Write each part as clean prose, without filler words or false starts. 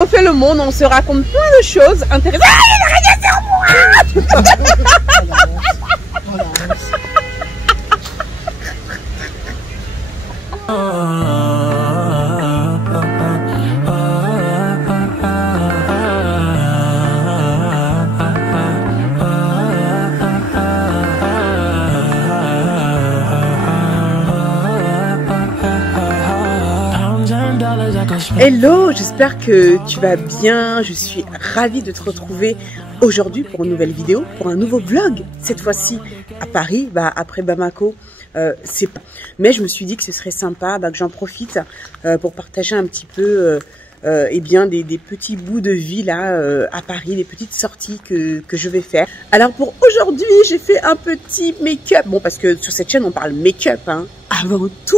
On fait le monde, on se raconte plein de choses intéressantes. Ah, il y a une radiation. Hello, j'espère que tu vas bien. Je suis ravie de te retrouver aujourd'hui pour une nouvelle vidéo, pour un nouveau vlog. Cette fois-ci à Paris, après Bamako. C'est pas. Mais je me suis dit que ce serait sympa que j'en profite pour partager un petit peu eh bien des petits bouts de vie là à Paris, des petites sorties que je vais faire. Alors pour aujourd'hui, j'ai fait un petit make-up. Bon, parce que sur cette chaîne, on parle make-up hein, avant tout.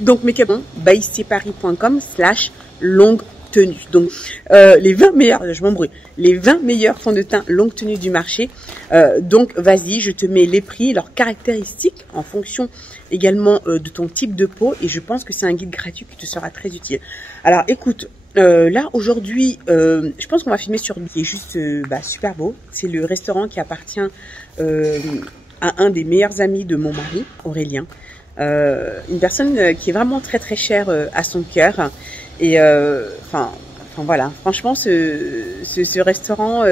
Donc make-up bystiparis.com/longue tenue. Donc les 20 meilleurs, je m'embrouille, les 20 meilleurs fonds de teint longue tenue du marché. Donc vas-y, je te mets les prix, leurs caractéristiques en fonction également de ton type de peau, et je pense que c'est un guide gratuit qui te sera très utile. Alors écoute, là aujourd'hui, je pense qu'on va filmer sur qui est juste super beau. C'est le restaurant qui appartient à un des meilleurs amis de mon mari, Aurélien. Une personne qui est vraiment très très chère à son cœur, et enfin voilà, franchement ce restaurant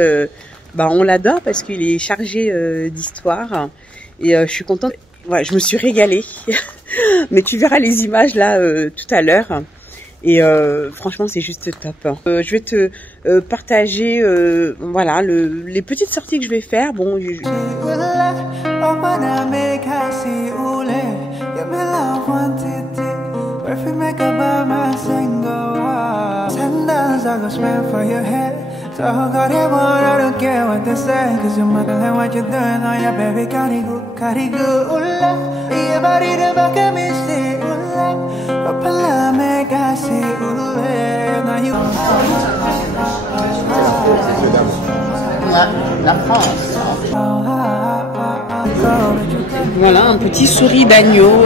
on l'adore parce qu'il est chargé d'histoire, et je suis contente. Ouais, je me suis régalée mais tu verras les images là tout à l'heure, et franchement c'est juste top. Je vais te partager voilà les petites sorties que je vais faire. Bon, la France. Voilà un petit souris d'agneau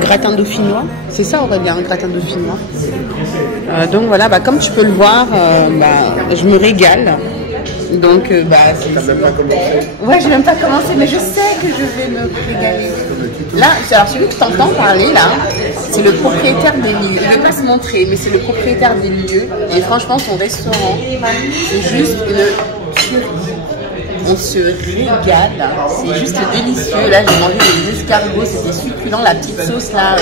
gratin dauphinois. C'est ça Aurélien, un gratin dauphinois. Donc voilà, comme tu peux le voir, je me régale. Donc t'as même pas commencé. Ouais, j'ai même pas commencé, mais je sais que je vais me régaler. Là, alors celui que tu entends parler là, c'est le propriétaire des lieux. Il ne veut pas se montrer, mais c'est le propriétaire des lieux. Et franchement, son restaurant, c'est juste une tuerie. On se régale, c'est juste délicieux. Là, j'ai mangé des escargots, c'était succulent. La petite sauce là,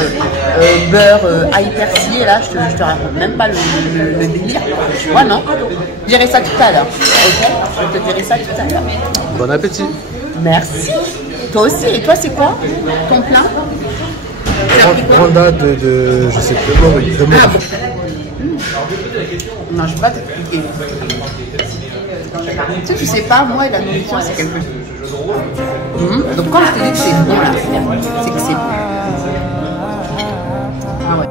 beurre, ail persillé. Là, je te raconte même pas le délire. Tu vois, non? Je dirai ça tout à l'heure. Ok, je te dirai ça tout à l'heure. Bon appétit. Merci. Toi aussi. Et toi, c'est quoi ton plat? Randa de je sais plus le nom, de mort. Non, je ne vais pas t'expliquer. Tu sais pas, moi et la nourriture c'est quelque chose. Donc quand je te dis que c'est bon là, c'est que c'est bon. Ah ouais.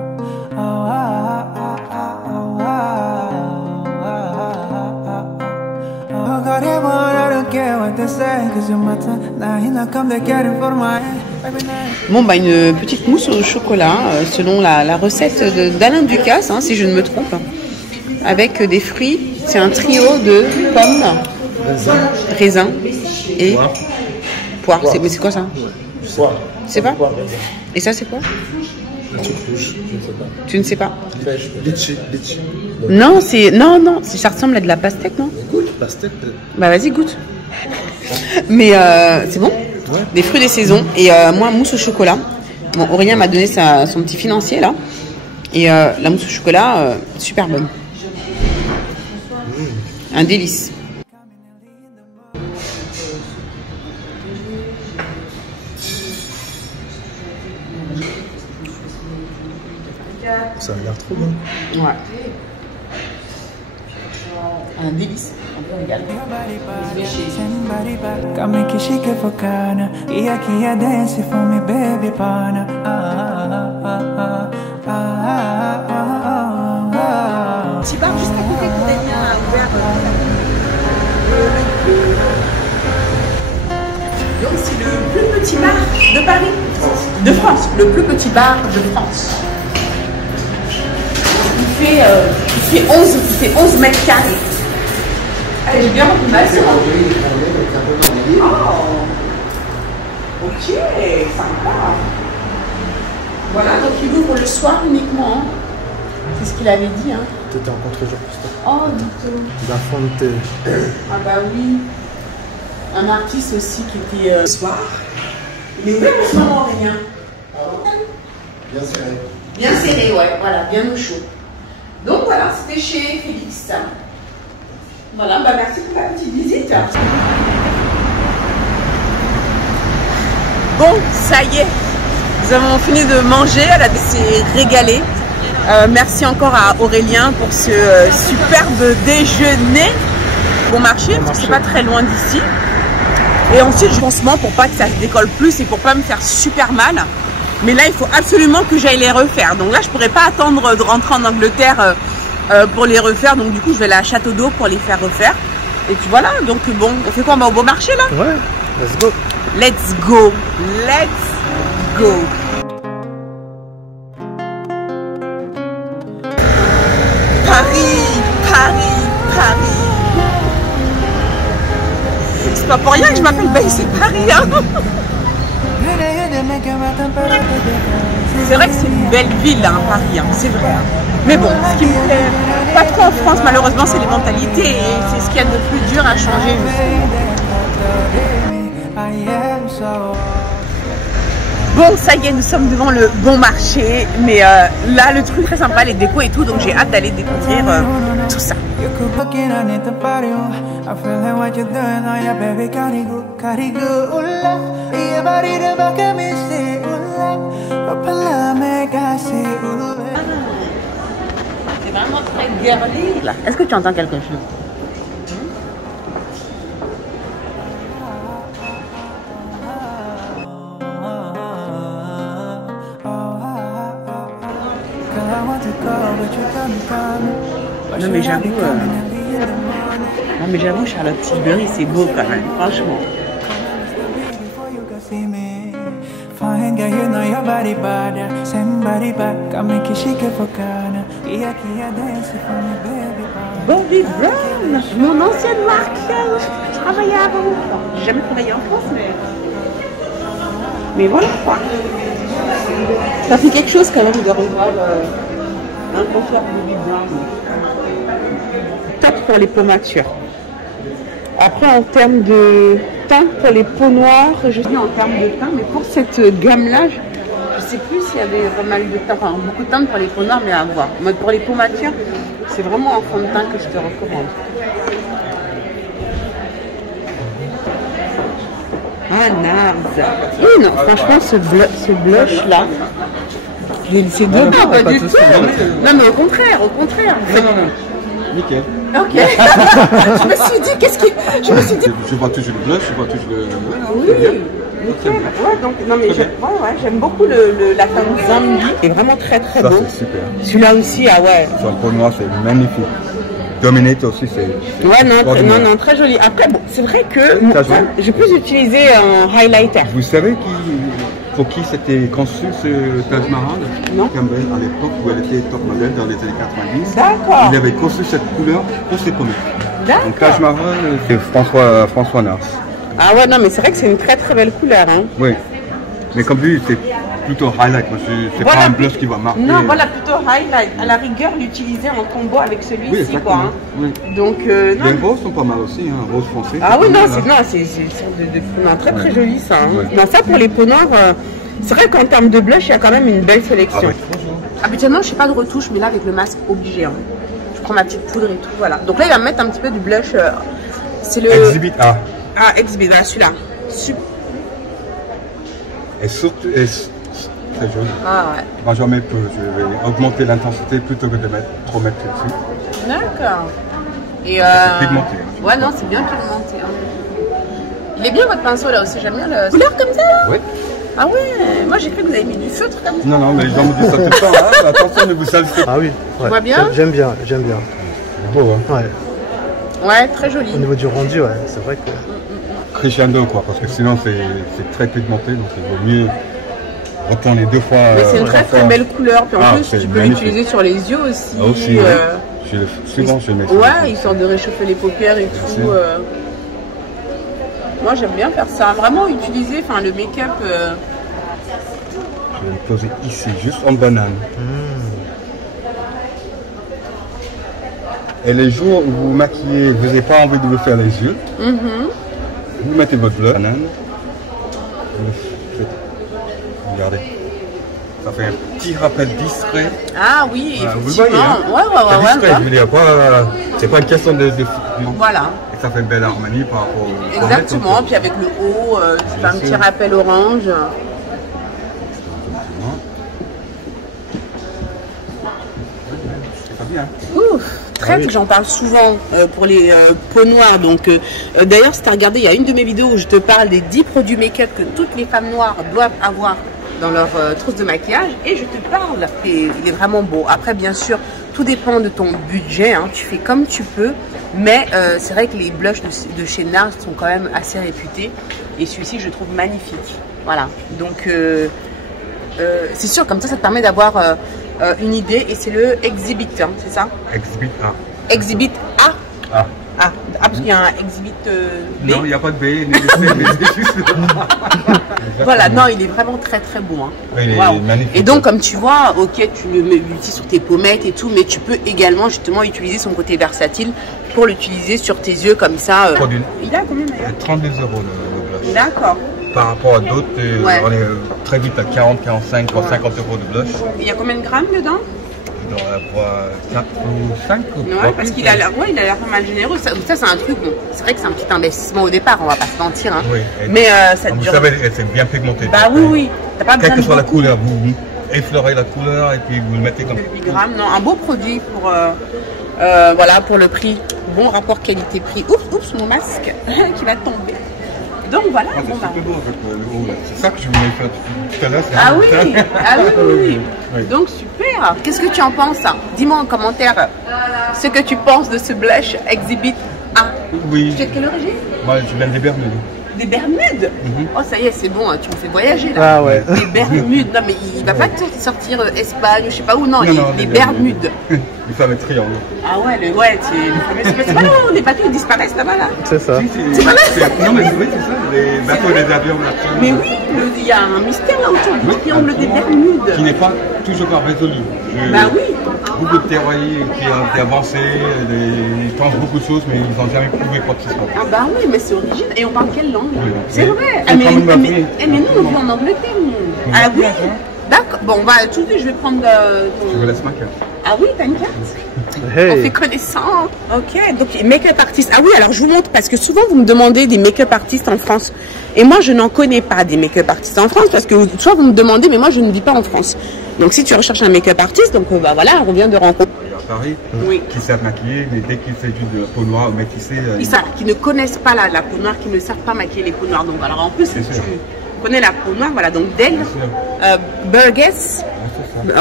Bon une petite mousse au chocolat selon la recette d'Alain Ducasse, hein, si je ne me trompe, avec des fruits. C'est un trio de pommes, raisins et poire. Mais c'est quoi ça? Poire. C'est pas? Et ça c'est quoi? Un truc rouge, je ne sais pas. Tu ne sais pas? Litchi. Non, ça ressemble à de la pastèque, non? Goûte, pastèque. Vas-y, goûte. Mais c'est bon? Ouais. Des fruits des saisons, et moi mousse au chocolat. Bon, Aurélien m'a donné son petit financier là, et la mousse au chocolat super bonne. Un délice. Ça a l'air trop bon. Ouais. Un délice. On peut regarder. Petit bar juste à côté d'Aurélien a ouvert. Donc c'est le plus petit bar de Paris, de France, le plus petit bar de France. Il fait fait 11 mètres carrés. Allez, j'ai bien rempli ma soeur. Oh. Ok, sympa. Voilà, donc il ouvre le soir uniquement. Hein. C'est ce qu'il avait dit. Hein. T'étais en contre-jour, oh, du tout. La fonte. Ah bah oui. Un artiste aussi qui était le soir. Il est ouvert en ce moment, rien. Bien serré. Bien serré, ouais, voilà, bien au chaud. Donc voilà, c'était chez Félix. Voilà, bah merci pour la petite visite. Bon, ça y est, nous avons fini de manger, elle s'est régalée. Merci encore à Aurélien pour ce superbe déjeuner. Bon marché, parce que c'est pas très loin d'ici. Et ensuite, je pansement pour pas que ça se décolle plus et pour pas me faire super mal. Mais là, il faut absolument que j'aille les refaire. Donc là, je pourrais pas attendre de rentrer en Angleterre pour les refaire. Donc du coup, je vais aller à Château d'Eau pour les faire refaire. Et puis voilà, donc bon, on fait quoi? On va au beau marché là? Ouais, let's go. Let's go. Let's go. Paris, Paris, Paris. C'est pas pour rien que je m'appelle Baye, c'est Paris. Hein. C'est vrai que c'est une belle ville, hein, Paris, hein, c'est vrai. Mais bon, ce qui me plaît pas trop en France, malheureusement, c'est les mentalités et c'est ce qu'il y a de plus dur à changer. Bon, ça y est, nous sommes devant le bon marché, mais là, le truc très sympa, les décos et tout, donc j'ai hâte d'aller découvrir tout ça. C'est vraiment très girly. Est-ce que tu entends quelque chose? Non mais j'avoue, Charlotte Tilbury, c'est beau quand même, franchement. Bobbi Brown, mon ancienne marque, je travaillais avant. J'ai jamais travaillé en France, mais voilà quoi. Ça fait quelque chose quand même de revoir un comptoir Bobbi Brown. Top pour les peaux matures. Après, en termes de teint pour les peaux noires, je dis en termes de teint, mais pour cette gamme-là, je ne sais plus s'il y avait pas mal de teint, enfin beaucoup de teint pour les peaux noires, mais à voir. Mais pour les peaux matures, c'est vraiment un fond de teint que je te recommande. Ah, Nars. Non, franchement, ce blush-là, c'est deux pas du tout. Non, mais au contraire. Non. Nickel. Ok. Je me suis dit, qu'est-ce qui... Je vois toujours le blush, je vois toujours le... Oui, nickel. Ouais, donc, non, mais j'aime beaucoup la teinte Zombie. C'est vraiment très très beau. Ça, c'est super. Celui-là aussi, ah ouais. Sur le peau noire, c'est magnifique. Dominate aussi, c'est... Ouais, non, très joli. Après, bon, c'est vrai que j'ai plus utilisé un highlighter. Vous savez pour qui c'était conçu ce Taj Mahal? Non. Campbell, à l'époque où elle était top modèle dans les années 90. D'accord. Il avait conçu cette couleur pour ses pommettes. D'accord. Donc Taj Mahal, c'est François Nars. Ah ouais, non, mais c'est vrai que c'est une très très belle couleur. Hein. Oui. Mais comme lui, c'est plutôt highlight. C'est voilà, pas un blush qui va marquer. Non, voilà, plutôt highlight. À la rigueur, l'utiliser en combo avec celui-ci, oui, quoi. Hein. Oui. Donc, non. Les roses sont pas mal aussi, hein. Rose foncé. Ah oui, non, c'est très très joli ça. Hein. Ouais. Non, ça pour les peaux noires, c'est vrai qu'en termes de blush, il y a quand même une belle sélection. Ah, oui. Habituellement, je ne fais pas de retouche, mais là, avec le masque, obligé. Hein. Je prends ma petite poudre et tout, voilà. Donc là, il va me mettre un petit peu du blush. C'est le... Exhibit A. Ah, Exhibit A, celui-là. Et surtout, très joli. Ah ouais. Moi, j'en mets peu. Je vais augmenter l'intensité plutôt que de trop mettre tout de suite. D'accord. Et c'est pigmenté. Ouais, non, c'est bien pigmenté. Hein. Il est bien votre pinceau là aussi, j'aime bien le couleur comme ça là. Oui. Ah ouais, moi j'ai cru que vous avez mis du feutre comme ça. Non, mais les gens me disent ça tout le temps. Hein. Attention, ne vous salissez pas. Ah oui. Tu vois bien? J'aime bien. C'est beau, hein. Ouais. Ouais, très joli. Au niveau du rendu, ouais, c'est vrai que... Crescendo quoi, parce que sinon c'est très pigmenté, donc il vaut mieux retourner deux fois. Mais c'est une très belle couleur, puis en plus tu peux l'utiliser sur les yeux aussi. Souvent, je le mets. Ouais, histoire de réchauffer les paupières et tout. Moi, j'aime bien faire ça. Vraiment utiliser le make-up. Je vais le poser ici, juste en banane. Et les jours où vous maquillez, vous n'avez pas envie de vous faire les yeux, vous mettez votre blush banane. Regardez. Ça fait un petit rappel discret. Ah oui, Vous le effectivement. voyez, hein? Ouais. Discret, je veux dire, c'est pas une question de Voilà. Et ça fait une belle harmonie par rapport au... Exactement. Puis avec le haut, tu fais un petit rappel orange. C'est pas bien. Ouf, très que j'en parle souvent pour les peaux noires. Donc, d'ailleurs, si tu as regardé, il y a une de mes vidéos où je te parle des 10 produits make-up que toutes les femmes noires doivent avoir dans leur trousse de maquillage. Et je te parle, et il est vraiment beau. Après, bien sûr, tout dépend de ton budget. Hein, tu fais comme tu peux. Mais c'est vrai que les blushs de chez NARS sont quand même assez réputés. Et celui-ci, je le trouve magnifique. Voilà. Donc, c'est sûr, comme ça te permet d'avoir... une idée, et c'est le Exhibit, hein, c'est ça? Exhibit A. Exhibit A. Ah. Ah, parce qu'il y a un Exhibit B. Non, il n'y a pas de B, ni de C, mais c'est juste... Voilà, non, il est vraiment très très beau. Hein. Oui, il est magnifique. Et donc, comme tu vois, ok, tu l'utilises sur tes pommettes et tout, mais tu peux également justement utiliser son côté versatile pour l'utiliser sur tes yeux comme ça. Il a combien d'ailleurs? 32 € le blush. D'accord. Par rapport à d'autres, on est très vite à 40, 45, 50 € de blush. Il y a combien de grammes dedans? Il doit avoir 4 ou 5 ou ouais, parce qu'il a l'air pas mal généreux. Ça c'est un truc, bon, c'est vrai que c'est un petit investissement au départ, on va pas se mentir. Hein. Oui, mais ça vous dure... savez, c'est bien pigmenté. Bah oui, t'as pas besoin quelle que soit la beaucoup. couleur, vous effleurez la couleur et puis vous le mettez comme ça. 8 grammes, non, un beau produit pour, voilà, pour le prix. Bon rapport qualité-prix. Oups, mon masque qui va tomber. Donc voilà, C'est super beau avec le haut là. C'est ça que je voulais faire tout à l'heure. Ah oui. Donc super. Qu'est-ce que tu en penses? Dis-moi en commentaire ce que tu penses de ce blush Exhibit A. Oui. Tu es de quelle origine? Moi, je viens des Bermudes. Des Bermudes? Oh ça y est, c'est bon, tu me fais voyager là. Ah ouais. Les Bermudes, non mais il va pas te sortir Espagne, je sais pas où, non, les Bermudes. Les fameux triangles. Ah ouais, c'est pas là où les bateaux disparaissent là-bas là. C'est ça. C'est pas là. Non mais oui, c'est ça, les bateaux et les avions là. Mais oui, il y a un mystère là autour du triangle des Bermudes. Qui n'est pas toujours pas résolu. Bah oui. Beaucoup de théories qui ont été avancées, ils pensent beaucoup de choses, mais ils n'ont jamais prouvé quoi que ce soit. Ah bah oui, mais c'est original. Et on parle quelle langue? Oui. C'est vrai. C'est Mais quand même nous, on vit en Angleterre. Nous. Ah oui. D'accord. Bon, tout de suite, je vais prendre ton... Je vous laisse ma carte. Ah oui, t'as une carte? On Hey. fait connaissance. Ok, donc make-up artist. Ah oui, alors je vous montre parce que souvent vous me demandez des make-up artistes en France. Et moi, je n'en connais pas des make-up artistes en France parce que soit vous me demandez, mais moi, je ne vis pas en France. Donc si tu recherches un make-up artiste, donc bah voilà, on vient de rencontrer. Il y a Paris Oui. qui savent maquiller, mais dès qu'il s'agit de la peau noire ou métissée, Qui ne connaissent pas la peau noire, qui ne savent pas maquiller les peaux noires. Donc alors en plus, si sûr. tu connais la peau noire, voilà, donc Del Burgess.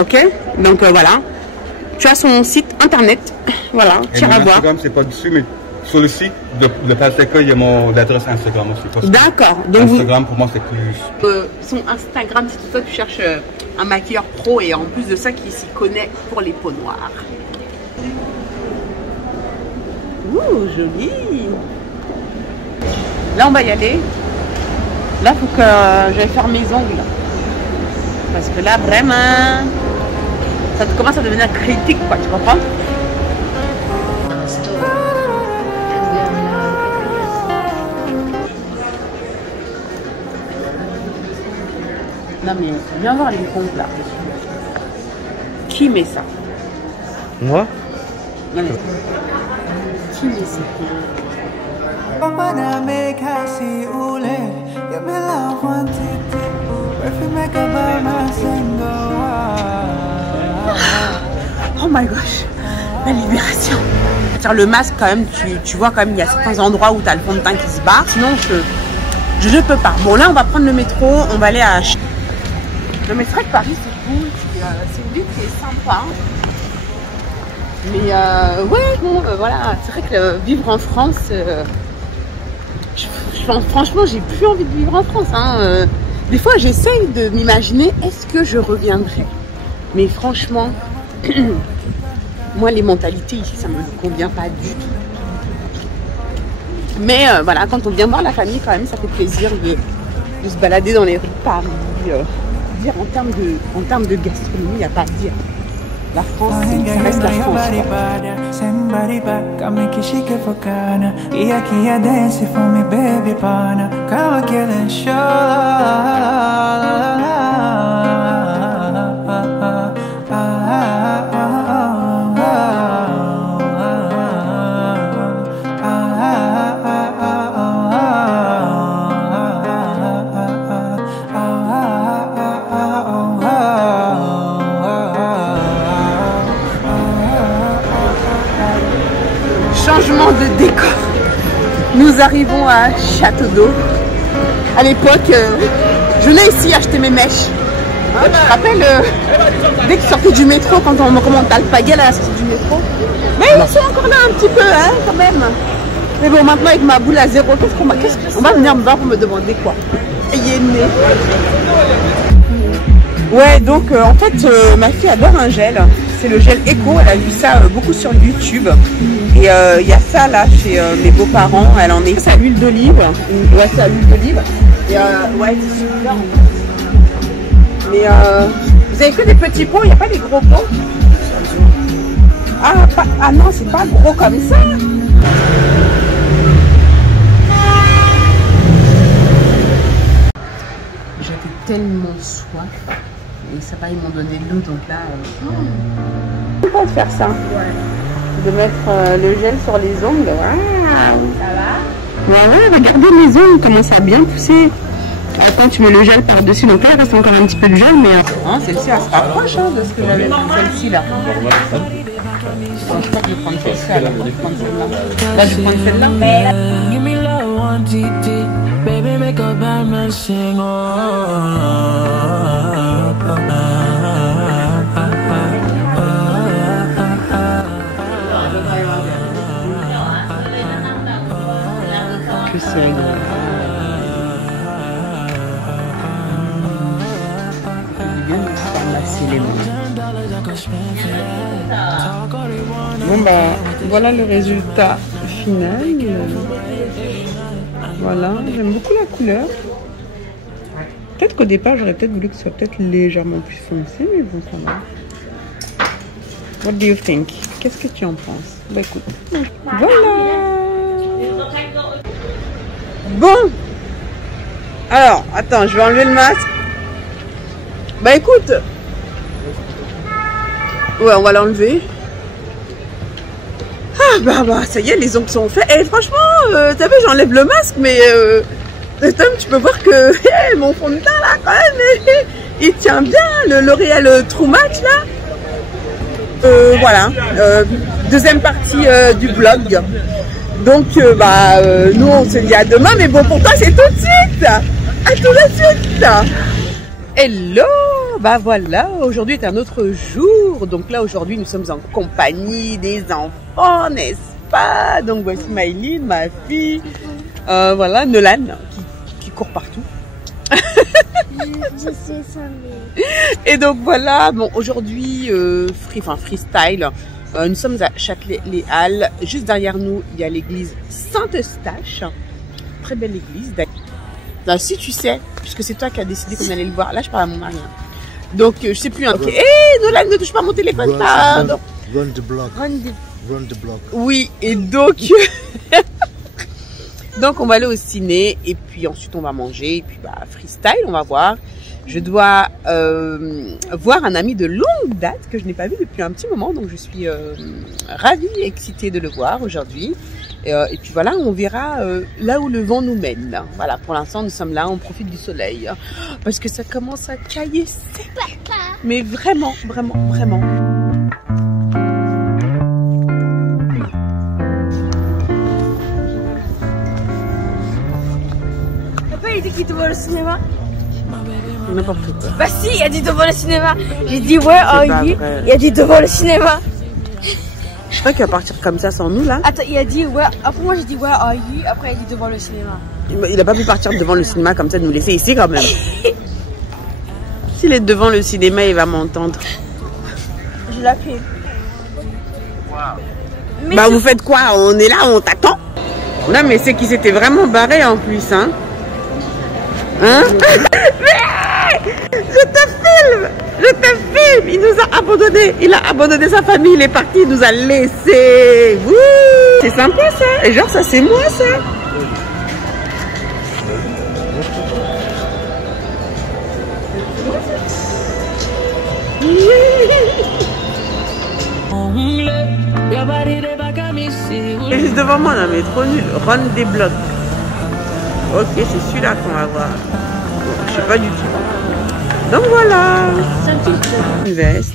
Ok, donc voilà. Tu as son site internet, voilà, tu iras voir. Instagram, c'est pas dessus, mais sur le site de Palteca, il y a mon adresse Instagram aussi. D'accord. Donc Instagram, pour moi, c'est plus... son Instagram, si toi tu cherches un maquilleur pro et en plus de ça, qui s'y connaît pour les peaux noires. Ouh, joli. Là, on va y aller. Là, il faut que j'aille faire mes ongles. Parce que là, vraiment, ça commence à devenir critique, quoi, tu comprends? Non mais viens voir les comptes là. Qui met ça? Moi? Non mais qui met ça? Oh my gosh, la libération. Le masque quand même, tu vois quand même, il y a certains endroits où tu as le fond de teint qui se barre. Sinon je ne peux pas. Bon là on va prendre le métro, on va aller à... Non mais c'est vrai que Paris c'est cool, c'est une ville qui est sympa. Mais ouais, bon, voilà, c'est vrai que vivre en France, franchement j'ai plus envie de vivre en France. Hein. Des fois j'essaye de m'imaginer, est-ce que je reviendrai? Mais franchement, Moi, les mentalités ici, ça me convient pas du tout. Mais voilà, quand on vient voir la famille, quand même, ça fait plaisir de se balader dans les rues de Paris. Dire en termes de gastronomie, il n'y a pas à dire. La France, ça reste la France. Changement de décor. Nous arrivons à Château d'Eau. À l'époque, je venais ici acheter mes mèches. Tu te rappelles, dès que tu sortais du métro, quand on monte à Alpaguet à la sortie du métro. Mais ils sont encore là un petit peu, hein, quand même. Mais bon, maintenant avec ma boule à zéro, on va venir me voir pour me demander quoi. Ayez né. Ouais, donc en fait, ma fille adore un gel. C'est le gel Eco. Elle a vu ça beaucoup sur YouTube. Et il y a ça là chez mes beaux-parents. Elle en est. C'est à l'huile d'olive. Ouais, c'est à l'huile d'olive. Et ouais, c'est super en fait. Mais vous avez que des petits pots, il n'y a pas des gros pots? Ah non, c'est pas gros comme ça. J'avais tellement soif. Et ça va, ils m'ont donné de l'eau, donc là... On peut faire ça. Ouais. De mettre le gel sur les ongles. Waouh. Ça va? Ouais, regardez mes ongles, comment ça a bien poussé. Quand tu mets le gel par-dessus, donc là il reste encore un petit peu de gel, mais... celle-ci, elle se rapproche de ce que j'avais pris, celle-ci là. Non, je crois que je vais prendre celle-ci, alors je vais prendre celle-là. Là, je vais prendre celle-là. Que c'est agréable. Bon bah voilà le résultat final. Voilà, j'aime beaucoup la couleur. Peut-être qu'au départ j'aurais peut-être voulu que ce soit peut-être légèrement plus foncé, mais bon ça va. What do you think? Qu'est-ce que tu en penses? Bah écoute, voilà. Bon. Alors, attends, je vais enlever le masque. Bah écoute. Ouais, on va l'enlever. Ah bah ça y est, les ongles sont faits. Et franchement, t'as vu, j'enlève le masque, mais tu peux voir que mon fond de teint là, quand même, il tient bien. Le L'Oréal True Match là. Voilà, deuxième partie du vlog. Donc nous on se dit à demain, mais bon pour toi c'est tout de suite. À tout de suite. Hello. Bah voilà, aujourd'hui est un autre jour. Donc là aujourd'hui nous sommes en compagnie des enfants, n'est-ce pas? Donc voici Maëline, ma fille, voilà Nolan qui court partout. Je sais ça. Et donc voilà, bon aujourd'hui freestyle. Nous sommes à Châtelet-les-Halles. Juste derrière nous, il y a l'église Saint-Eustache. Très belle église. Là, si tu sais, puisque c'est toi qui as décidé qu'on allait le voir. Là, je parle à mon mari. Donc, je sais plus. Ok. Hey, Nolan, ne touche pas mon téléphone. Run the block. Run the block. Oui, et donc... donc, on va aller au ciné. Et puis, ensuite, on va manger. Et puis, freestyle, on va voir. Je dois voir un ami de longue date que je n'ai pas vu depuis un petit moment. Donc, je suis ravie et excitée de le voir aujourd'hui. Et puis voilà, on verra là où le vent nous mène. Voilà, pour l'instant, nous sommes là, on profite du soleil. Parce que ça commence à cailler sec. Mais vraiment, vraiment, vraiment. Papa, il dit qu'il te voit au cinéma. N'importe quoi. Bah si, il a dit devant le cinéma. J'ai dit ouais, il a dit devant le cinéma. Je crois qu'il va partir comme ça sans nous là. Attends, il a dit ouais. Après moi j'ai dit ouais, après il a dit devant le cinéma. Il a pas pu partir devant le cinéma comme ça, de nous laisser ici quand même. S'il est devant le cinéma, il va m'entendre. Je l'appelle. Mais bah vous faites quoi? On est là, on t'attend. Non mais c'est qu'il s'était vraiment barré en plus, hein. Hein? Je te filme! Je te filme! Il nous a abandonnés. Il a abandonné sa famille, il est parti, il nous a laissés. C'est sympa ça. Et genre ça c'est moi ça. C'est juste devant moi, non mais trop nul. Run des blocs. Ok, c'est celui-là qu'on va voir. Bon, je sais pas du tout. Donc voilà. Une veste.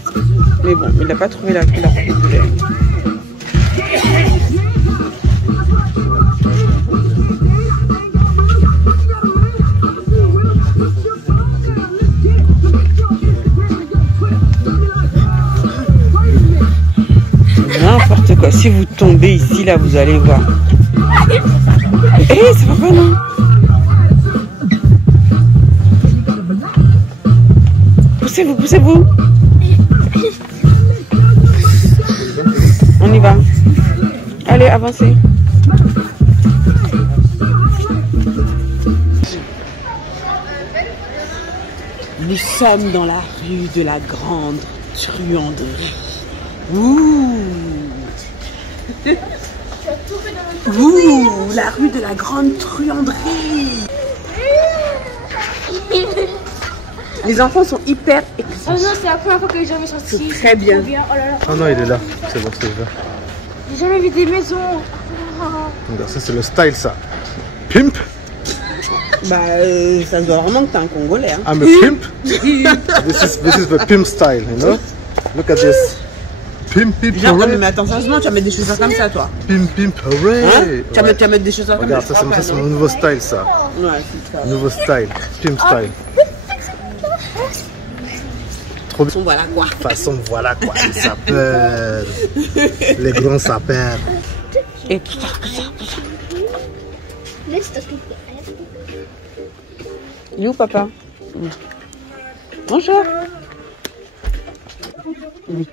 Mais bon, il n'a pas trouvé la couleur qu'il voulait. N'importe quoi. Si vous tombez ici, là, vous allez voir. Eh, ça va pas, non? Poussez-vous, poussez-vous. On y va. Allez, avancez. Nous sommes dans la rue de la Grande Truanderie. Ouh. Ouh, la rue de la Grande Truanderie. Les enfants sont hyper excités. Oh non, c'est la première fois que j'ai jamais sorti. Très bien. Oh là là. Ah non, il est là. C'est bon, c'est là. J'ai jamais vu des maisons. Regarde, ça c'est le style, ça. Pimp. Bah, ça doit vraiment que t'es un Congolais. Hein. I'm a pimp. This is the pimp style, you know. Look at this. Pimp, pimp, Genre, hooray. mais attends, sérieusement, tu vas mettre des chaussures comme ça, toi. Pimp, pimp, hooray. Hein? Tu vas mettre des chaussures comme Regarde, ça. ça c'est mon nouveau style, ça. Ouais, c'est ça. Nouveau style. Pimp style. Trop bien. Voilà quoi. De toute façon, voilà quoi. Ils s'appellent. Les grands s'appellent. Et tout ça, tout ça, tout ça. Il est où, papa? Bonjour. Oui.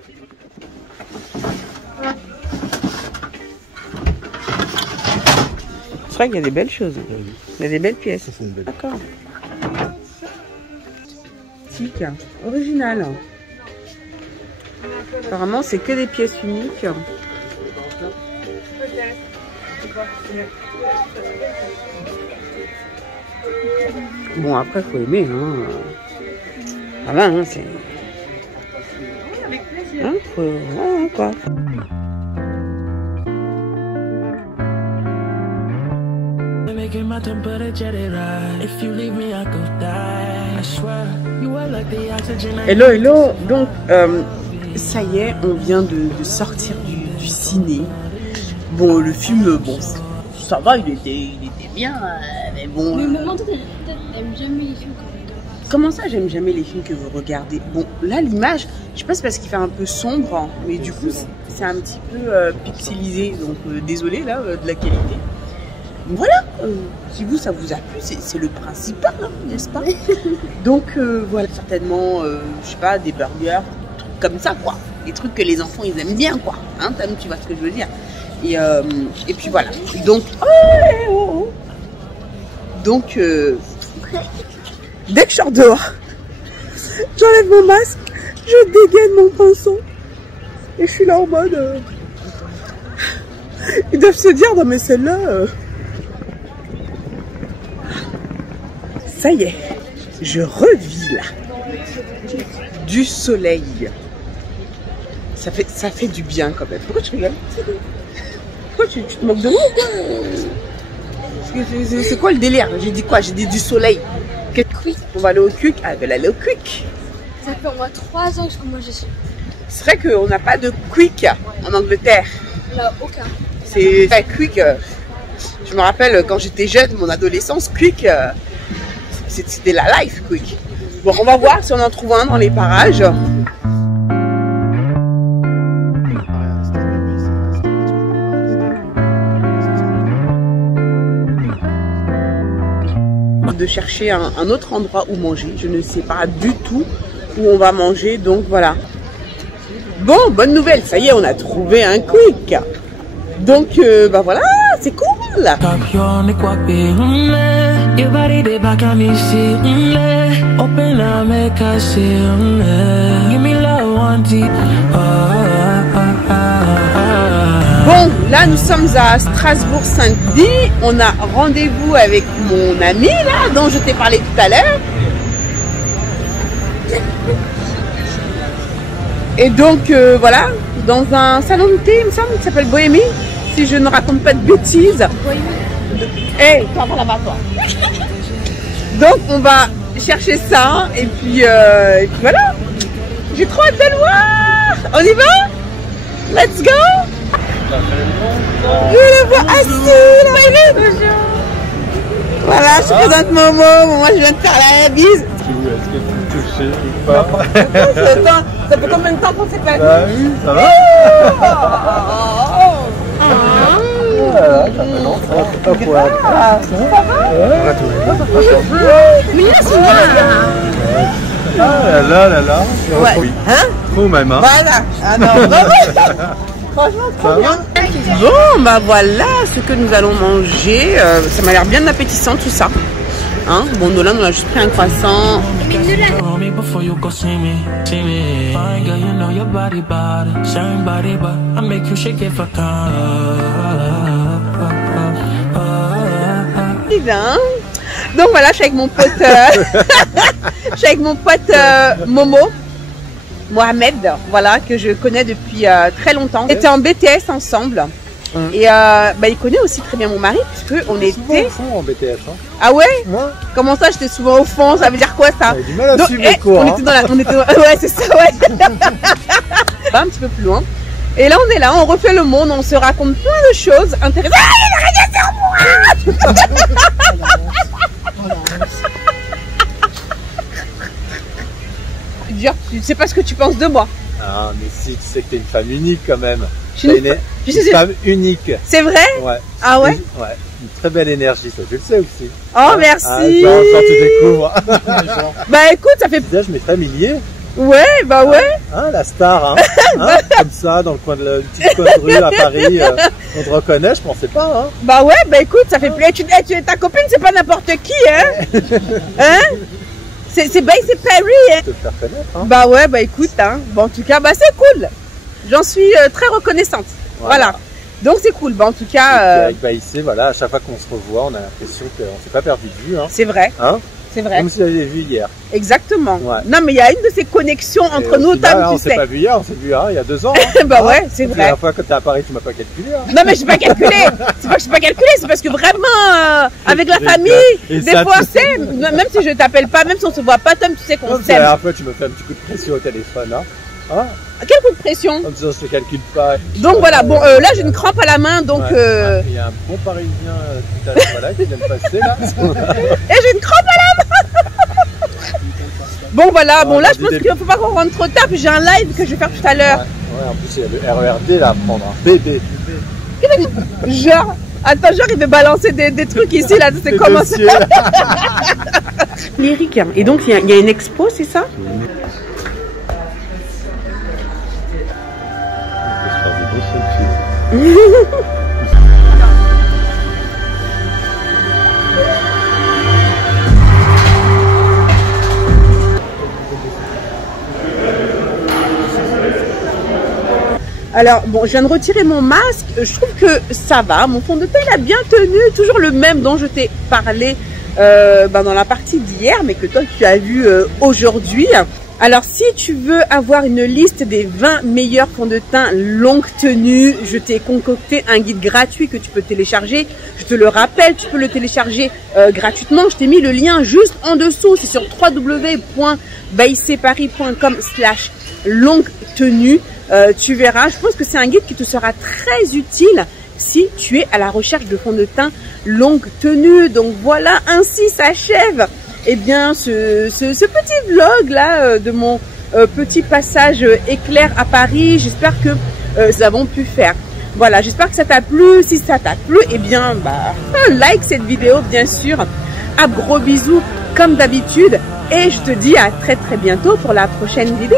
C'est vrai qu'il y a des belles choses. Il y a des belles pièces. Ça, c'est une belle. D'accord. Tic, original. Apparemment, c'est que des pièces uniques. Bon, après, faut aimer. Hein. Ah ben, hein, c'est... Hein, faut... Ouais, quoi. Hello, hello. Donc, ça y est, on vient de sortir du ciné. Bon, le film, bon, ça va, il était bien, mais bon... Mais maman, toi, t'aimes jamais les films que vous regardez. Comment ça, j'aime jamais les films que vous regardez? Bon, là, l'image, je sais pas, c'est parce qu'il fait un peu sombre, mais du coup, c'est un petit peu pixelisé, donc désolé, là, de la qualité. Voilà, si vous, ça vous a plu, c'est le principal, hein, n'est-ce pas? Donc, voilà, certainement, je sais pas, des burgers, des trucs comme ça, quoi. Des trucs que les enfants, ils aiment bien, quoi. Hein, tu vois ce que je veux dire? Et puis voilà. Donc, donc dès que je sors dehors, j'enlève mon masque, je dégaine mon pinceau et je suis là en mode... ils doivent se dire, non mais celle-là... Ça y est, je revis là. Du soleil. Ça fait du bien quand même. Pourquoi tu rigoles? Pourquoi tu te moques de moi ou quoi? C'est quoi le délire? J'ai dit quoi? J'ai dit du soleil. On va aller au Quick. Ah, elle va aller au Quick. Ça fait au moins 3 ans que je mange ici. C'est vrai qu'on n'a pas de Quick en Angleterre. Il n'y en a aucun. C'est Quick. Je me rappelle quand j'étais jeune, mon adolescence, Quick, c'était la life, Quick. Bon, on va voir si on en trouve un dans les parages. De chercher un autre endroit où manger. Je ne sais pas du tout où on va manger, donc voilà. Bon, bonne nouvelle, ça y est, on a trouvé un Quick. Donc, bah voilà, c'est cool. Bon, là nous sommes à Strasbourg-Saint-Denis. On a rendez-vous avec mon ami là, dont je t'ai parlé tout à l'heure. Et donc voilà, dans un salon de thé, il me semble, qui s'appelle Bohémie, si je ne raconte pas de bêtises. Hey, t'en vas là-bas, toi. Donc on va chercher ça et puis voilà. J'ai trop hâte de le voir. On y va? Let's go. Je le vois assis là. Voilà, je présente Momo. Moi je viens de faire la bise. Est-ce que tu me touches ou pas? Ça fait combien de temps qu'on s'est pas vu? Bah oui, ça va. Ça fait longtemps, c'est pas quoi. Ah là là. Ouais. Hein? Trop même, hein? Voilà. Ah non, franchement, trop bien. Bon, bah voilà ce que nous allons manger. Ça m'a l'air bien appétissant tout ça. Hein? Bon, Nolan, on a juste pris un croissant. Donc voilà, je suis avec mon pote, je suis avec mon pote Momo, Mohamed, voilà, que je connais depuis très longtemps. On était en BTS ensemble. Et bah, il connaît aussi très bien mon mari, puisque on était souvent en BTS. Hein. Ah ouais? Ouais. Comment ça, j'étais souvent au fond? Ça veut dire quoi ça? Du mal à suivre les cours, on était dans la, ouais, c'est ça, ouais. Un petit peu plus loin. Et là, on est là, on refait le monde, on se raconte plein de choses intéressantes. Ah, il y a la radiation. Tu sais pas ce que tu penses de moi. Ah, mais si, tu sais que t'es une femme unique quand même. Tu es une femme unique. C'est vrai? Ouais. Ah ouais? Ouais. Une très belle énergie, ça, tu le sais aussi. Oh, merci. Quand tu découvres. Bah écoute, ça fait... Je mettrais familier. Ouais, bah ouais. Hein, la star, hein, comme ça, dans le coin de la petite coin de rue à Paris, on te reconnaît, je pensais pas. Hein. Bah ouais, bah écoute, ça fait plaisir. Ta copine, c'est pas n'importe qui, hein? Hein? C'est Paris, hein? Te faire connaître, hein. Bah ouais, bah écoute, hein. Bon, en tout cas, bah c'est cool. J'en suis très reconnaissante. Voilà. Donc c'est cool. Bah en tout cas. Avec Baïssé, voilà, à chaque fois qu'on se revoit, on a l'impression qu'on s'est pas perdu de vue. Hein. C'est vrai. Hein? C'est vrai. Comme si j'avais vu hier. Exactement. Ouais. Non, mais il y a une de ces connexions entre nous, Tam, tu sais. On s'est pas vu hier, on s'est vu il y a 2 ans. Hein. Bah ouais, c'est vrai. La fois quand t'es à Paris, tu m'as pas calculé. Hein. Non, mais je n'ai pas calculé. C'est pas que je n'ai pas calculé, c'est parce que vraiment, avec la famille, des fois, c'est, même si je t'appelle pas, même si on se voit pas, Tom, tu sais qu'on s'aime. La dernière fois, tu me fais un petit coup de pression au téléphone. Hein. Hein? Quel coup de pression? Comme ça, je te calcule pas. Donc voilà, bon, là j'ai une crampe à la main, donc. Ouais, il y a un bon Parisien tout à l'heure voilà, qui vient de passer là. Et j'ai une crampe à la main. Bon voilà, bon là je pense qu'il ne faut pas qu'on rentre trop tard, puis j'ai un live que je vais faire tout à l'heure. Ouais, en plus il y a le RERD là à prendre. Hein. BD. Genre, attends, genre il veut balancer des trucs ici là, c'est comment ça? Lyrique. Et donc il y a une expo, c'est ça? Alors bon, je viens de retirer mon masque, je trouve que ça va, mon fond de teint il a bien tenu, toujours le même dont je t'ai parlé dans la partie d'hier, mais que toi tu as vu aujourd'hui. Alors si tu veux avoir une liste des 20 meilleurs fonds de teint longue tenue, je t'ai concocté un guide gratuit que tu peux télécharger. Je te le rappelle, tu peux le télécharger gratuitement. Je t'ai mis le lien juste en dessous, c'est sur www.baisseparis.com/longue tenue. Tu verras, je pense que c'est un guide qui te sera très utile si tu es à la recherche de fonds de teint longue tenue. Donc voilà, ainsi s'achève bien ce petit vlog là de mon petit passage éclair à Paris. J'espère que nous avons pu faire. Voilà, j'espère que ça t'a plu. Si ça t'a plu, bah like cette vidéo bien sûr. Un gros bisou comme d'habitude et je te dis à très bientôt pour la prochaine vidéo.